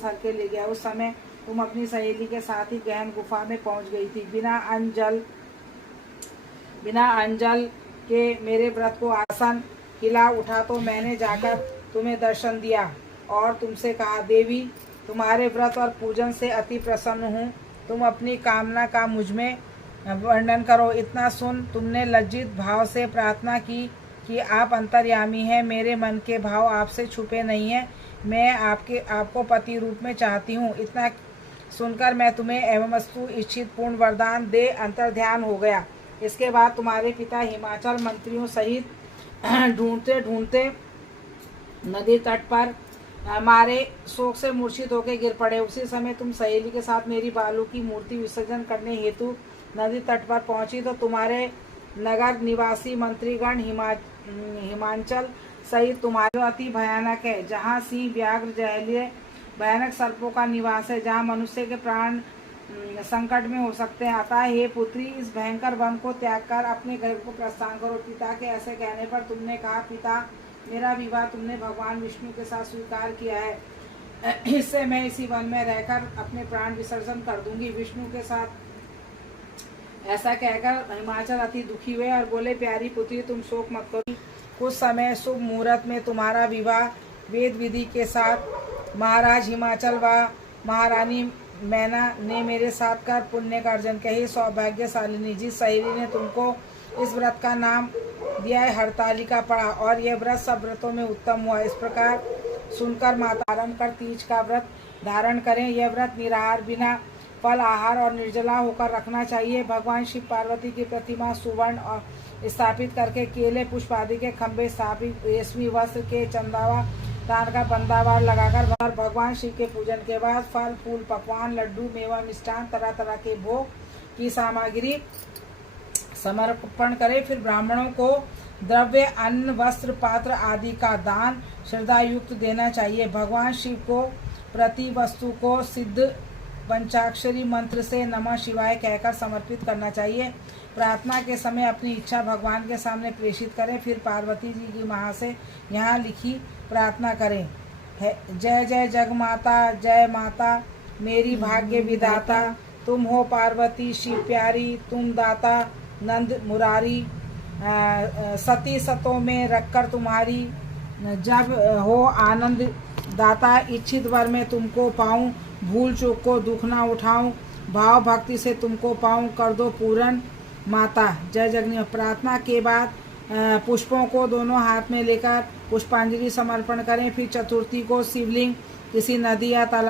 Sir के ले गया। उस समय तुम अपनी सहेली के साथ ही गहन गुफा में पहुंच गई थी। बिना अंजल के मेरे व्रत को आसन हिला उठा तो मैंने जाकर तुम्हें दर्शन दिया और तुमसे कहा, देवी तुम्हारे व्रत और पूजन से अति प्रसन्न हूँ। तुम अपनी कामना का मुझ में वर्णन करो। इतना सुन तुमने लज्जित भाव से प्रार्थना की कि आप अंतर्यामी हैं, मेरे मन के भाव आपसे छुपे नहीं हैं, मैं आपको पति रूप में चाहती हूँ। इतना सुनकर मैं तुम्हें एवमस्तु इच्छित पूर्ण वरदान दे अंतर्ध्यान हो गया। इसके बाद तुम्हारे पिता हिमाचल मंत्रियों सहित ढूंढते ढूंढते नदी तट पर हमारे शोक से मूर्छित होकर गिर पड़े। उसी समय तुम सहेली के साथ मेरी बालू की मूर्ति विसर्जन करने हेतु नदी तट पर पहुंची तो तुम्हारे नगर निवासी मंत्रीगण हिमाचल सहित तुम्हारे अति भयानक है, जहाँ सिंह व्याघ्र जहरीले भयानक सर्पों का निवास है, जहाँ मनुष्य के प्राण संकट में हो सकते हैं। अतः हे पुत्री, इस भयंकर वन को त्याग कर अपने घर को प्रस्थान करो। पिता के ऐसे कहने पर तुमने कहा, पिता मेरा विवाह तुमने भगवान विष्णु के साथ स्वीकार किया है, इससे मैं इसी वन में रहकर अपने प्राण विसर्जन कर दूंगी। विष्णु के साथ ऐसा कहकर हिमाचल अति दुखी हुए और बोले, प्यारी पुत्री तुम शोक मत करो। कुछ समय शुभ मुहूर्त में तुम्हारा विवाह वेद विधि के साथ महाराज हिमाचल व महारानी मैना ने मेरे साथ कर पुण्य का अर्जन कही। सौभाग्यशालिनी, जिस सहेली ने तुमको इस व्रत का नाम दिया है हरतालिका पड़ा और यह व्रत सब व्रतों में उत्तम हुआ। इस प्रकार सुनकर माता आरंभ कर तीज का व्रत धारण करें। यह व्रत निराहार, बिना फल आहार और निर्जला होकर रखना चाहिए। भगवान शिव पार्वती की प्रतिमा सुवर्ण और स्थापित करके केले पुष्प आदि के खंभे स्थापित, रेशमी वस्त्र के चंदावा दान का बंदावार लगाकर भगवान शिव के पूजन के बाद फल फूल पकवान लड्डू मेवा मिष्ठान तरह तरह के भोग की सामग्री समर्पण करें। फिर ब्राह्मणों को द्रव्य अन्न वस्त्र पात्र आदि का दान श्रद्धा युक्त देना चाहिए। भगवान शिव को प्रति वस्तु को सिद्ध पंचाक्षरी मंत्र से नमः शिवाय कहकर समर्पित करना चाहिए। प्रार्थना के समय अपनी इच्छा भगवान के सामने प्रेषित करें। फिर पार्वती जी की माँ से यहाँ लिखी प्रार्थना करें, जय जय जगमाता, जय माता मेरी भाग्य विधाता, तुम हो पार्वती शिव प्यारी, तुम दाता नंद मुरारी, सती सतों में रखकर तुम्हारी, जब हो आनंद दाता, इच्छित वर में तुमको पाऊं, भूल चूक को दुख ना उठाऊं, भाव भक्ति से तुमको पाऊं, कर दो पूर्ण माता। जय जगन्नाथ। प्रार्थना के बाद पुष्पों को दोनों हाथ में लेकर पुष्पांजलि समर्पण करें। फिर चतुर्थी को शिवलिंग किसी नदी या तालाब